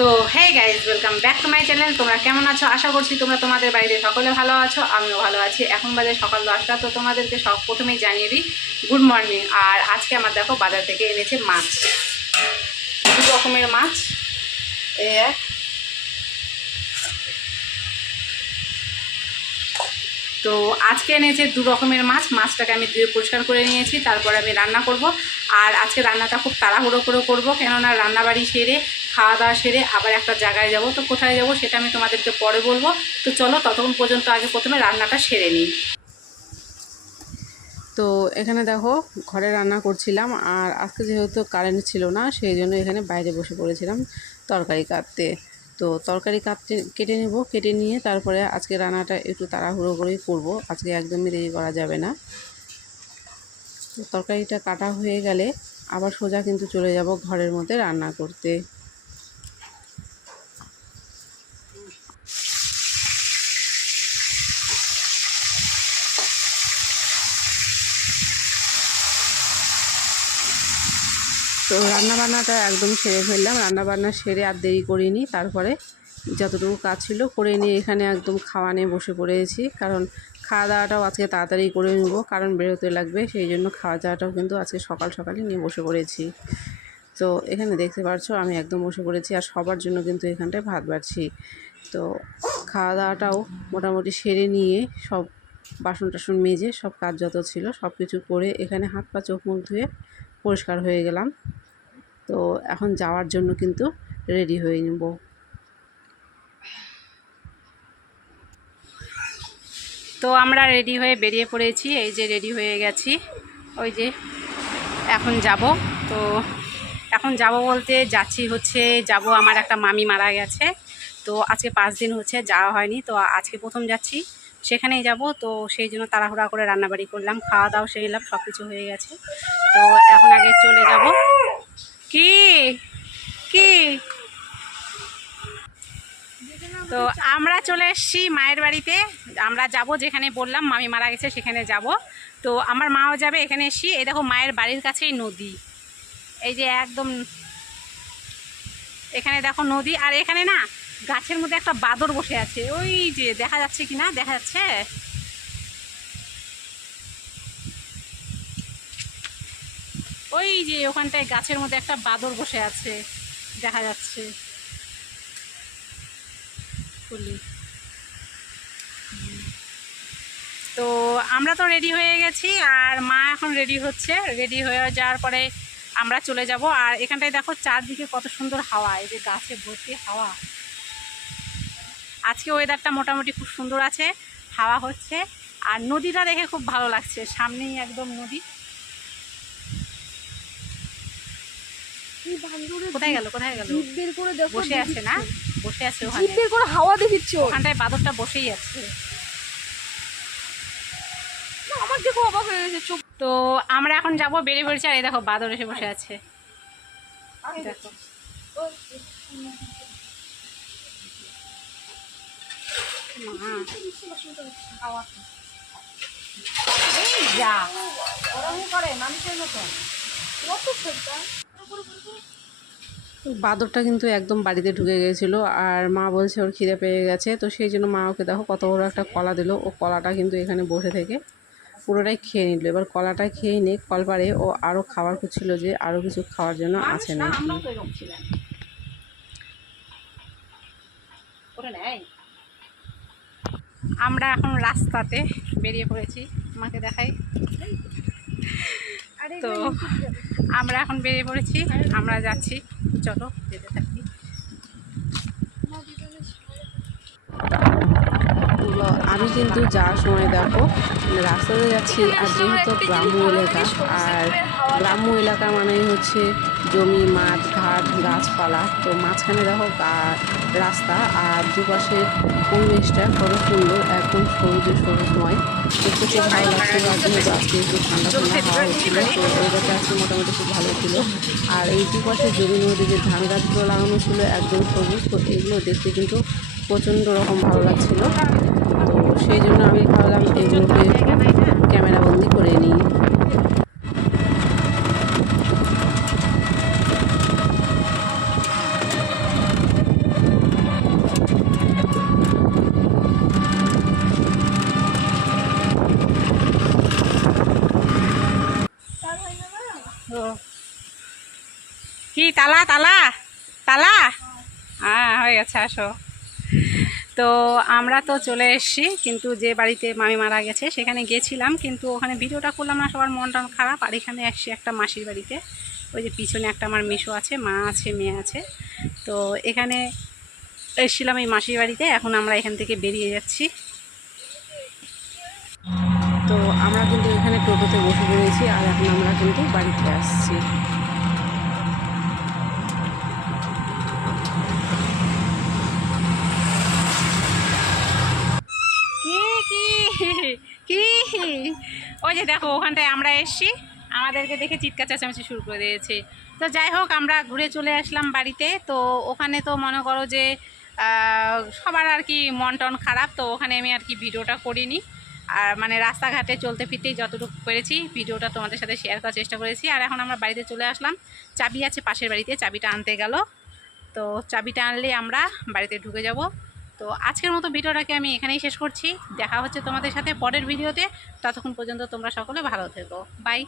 তো hey guys, welcome back to my channel. তোমরা কেমন আছো? আশা করছি তোমরা তোমাদের বাড়িতে সকলে ভালো আছো, আমিও ভালো আছি। এখন বাজে সকাল 10টা। তো তোমাদেরকে প্রথমেই জানিয়ে দিই গুড মর্নিং। আর আজকে আমার দেখো বাজার থেকে এনেছে মাছ, দু রকমের মাছ। এক তো আজকে এনেছে দু রকমের মাছ। মাছটাকে আমি ধুয়ে পরিষ্কার করে নিয়েছি, তারপরে আমি রান্না করব। আর আজকে রান্নাটা খুব তাড়াহুড়ো করে করবো, কেননা রান্নাবাড়ি সেরে খাওয়া দাওয়া সেরে আবার একটা জায়গায় যাব। তো কোথায় যাব সেটা আমি তোমাদেরকে পরে বলবো। তো চলো ততক্ষণ পর্যন্ত আগে প্রথমে রান্নাটা সেরে নিই। তো এখানে দেখো ঘরে রান্না করছিলাম, আর আজকে যেহেতু কারেন্ট ছিল না, সেই জন্য এখানে বাইরে বসে পড়েছিলাম তরকারি কাটতে। তো তরকারি কেটে নেব, কেটে নিয়ে তারপরে আজকে রান্নাটা একটু তাড়াহুড়ো করেই করব। আজকে একদমই দেরি করা যাবে না। তো তরকারিটা কাটা হয়ে গেলে আবার সোজা কিন্তু চলে যাব ঘরের মধ্যে রান্না করতে। তো রান্নাবান্নাটা একদম সেরে ফেললাম। রান্নাবান্না সেরে আর দেরি করিনি, তারপরে যতটুকু কাজ ছিল করে নিয়ে এখানে একদম খাওয়া নিয়ে বসে পড়েছি। কারণ খাওয়া দাওয়াটাও আজকে তাড়াতাড়ি করে নেব, কারণ বেরোতে লাগবে, সেই জন্য খাওয়া দাওয়াটাও কিন্তু আজকে সকাল সকালই নিয়ে বসে পড়েছি। তো এখানে দেখতে পাচ্ছো আমি একদম বসে পড়েছি, আর সবার জন্য কিন্তু এখানটায় ভাত বাড়ছি। তো খাওয়া দাওয়াটাও মোটামুটি সেরে নিয়ে সব বাসন টাসন মেজে সব কাজ যত ছিল সব কিছু করে এখানে হাত পা চোখ মুখ ধুয়ে পরিষ্কার হয়ে গেলাম। তো এখন যাওয়ার জন্য কিন্তু রেডি হয়ে নেব। তো আমরা রেডি হয়ে বেরিয়ে পড়েছি, এই যে রেডি হয়ে গেছি। ওই যে এখন যাব। তো এখন যাব বলতে যাচ্ছি হচ্ছে যাব, আমার একটা মামি মারা গেছে। তো আজকে 5 দিন হচ্ছে যাওয়া হয়নি, তো আজকে প্রথম যাচ্ছি, সেখানেই যাব। তো সেই জন্য তাড়াহুড়া করে রান্নাবাড়ি করলাম, খাওয়া দাওয়া সেরলাম, সব কিছু হয়ে গেছে। তো এখন আগে চলে যাব। কি কি তো আমরা চলে এসেছি মায়ের বাড়িতে। আমরা যাব যেখানে বললাম মামি মারা গেছে সেখানে যাব। তো আমার মাও যাবে। এখানে এসেছি, এই দেখো মায়ের বাড়ির কাছেই নদী, এই যে একদম এখানে দেখো নদী। আর এখানে না গাছের মধ্যে একটা বাদর বসে আছে, ওই যে দেখা যাচ্ছে কি না, দেখা যাচ্ছে ওই যে ওখানটায় গাছের মধ্যে একটা বাদর বসে আছে, দেখা যাচ্ছে। তো আমরা তো রেডি হয়ে গেছি, আর মা এখন রেডি হচ্ছে। রেডি হয়ে যাওয়ার পরে আমরা চলে যাব। আর এখানটায় দেখো চারদিকে কত সুন্দর হাওয়া, এই যে গাছে ভর্তি হাওয়া। আজকে ওয়েদারটা মোটামুটি খুব সুন্দর আছে, হাওয়া হচ্ছে, আর নদীটা দেখে খুব ভালো লাগছে। সামনেই একদম নদী। কোথায় গেল বসে আছে না, বসে আছে ওখানে, হাওয়া দেখিচ্ছ, ওখানটায় বাদরটা বসেই আছে। আমার দেখো অবাক হয়ে গেছে চোখ। তো আমরা এখন যাব, বেরিয়ে পড়েছি। আর এই দেখো বাদর এসে বসে আছে, দেখো। বাদরটা কিন্তু একদম বাড়িতে ঢুকে গেছিলো, আর মা বলছে ওর খিদে পেয়ে গেছে। তো সেই জন্য মা ওকে দেখো কত বড় একটা কলা দিল। ও কলাটা কিন্তু এখানে বসে থেকে পুরোটাই খেয়ে নিল। এবার কলাটা খেয়ে নিয়ে কলপারে ও আরও খাবার খুঁজছিল, যে আরও কিছু খাওয়ার জন্য আছে নাকি। আমরা এখন রাস্তাতে বেরিয়ে পড়েছি, মাকে দেখাই। তো আমরা এখন বেরিয়ে পড়েছি, আমরা যাচ্ছি, চলো যেতে থাকি। আমি কিন্তু যাওয়ার সময় দেখো রাস্তাতে যাচ্ছি, আর যেহেতু গ্রাম্য এলাকা, আর গ্রাম্য এলাকা মানেই হচ্ছে জমি, মাঠ, ঘাট, গাছপালা। তো মাঝখানে দেখো রাস্তা, আর দুপাশে পরিবেশটা কত সুন্দর, একদম সবুজে সবুজময়, দেখতে খুব ভালো লাগছিল। আর যেহেতু আজকে একটু ঠান্ডা ঠান্ডা হাওয়া হচ্ছিল, তো ওয়েদারটা আজকে মোটামুটি খুব ভালো ছিল। আর এই দুপাশে জমির মধ্যে যে ধান গাছগুলো লাগানো ছিল একদম সবুজ, তো এগুলো দেখতে কিন্তু প্রচণ্ড রকম ভালো লাগছিল। তো সেই জন্য আমি ভাবলাম এগুলোকে ক্যামেরা বন্দি করে নিই। কি তালা তালা তালা? হ্যাঁ হয়ে গেছে, আসো। তো আমরা তো চলে এসেছি, কিন্তু যে বাড়িতে মামি মারা গেছে সেখানে গেছিলাম, কিন্তু ওখানে ভিডিওটা করলাম না, সবার মন টন খারাপ। আর এখানে এসছি একটা মাসির বাড়িতে, ওই যে পিছনে একটা আমার মেসো আছে, মা আছে, মেয়ে আছে। তো এখানে এসেছিলাম এই মাসির বাড়িতে, এখন আমরা এখান থেকে বেরিয়ে যাচ্ছি। তো আমরা কিন্তু এখানে টোটোতে বসে পড়েছি, আর এখন আমরা কিন্তু বাড়িতে আসছি। কি কি কি ওই যে দেখো ওখানটায় আমরা এসছি, আমাদেরকে দেখে চিৎকার চেঁচামেচি শুরু করে দিয়েছে। তো যাই হোক, আমরা ঘুরে চলে আসলাম বাড়িতে। তো ওখানে তো মনে করো যে সবার আর কি মন টন খারাপ, তো ওখানে আমি আর কি ভিডিওটা করিনি। আর মানে রাস্তাঘাটে চলতে ফিরতেই যতটুকু পেরেছি ভিডিওটা তোমাদের সাথে শেয়ার করার চেষ্টা করেছি। আর এখন আমরা বাড়িতে চলে আসলাম, চাবি আছে পাশের বাড়িতে, চাবিটা আনতে গেল। তো চাবিটা আনলে আমরা বাড়িতে ঢুকে যাব। তো আজকের মতো ভিডিওটাকে আমি এখানেই শেষ করছি। দেখা হচ্ছে তোমাদের সাথে পরের ভিডিওতে। ততক্ষণ পর্যন্ত তোমরা সকলে ভালো থেকো, বাই।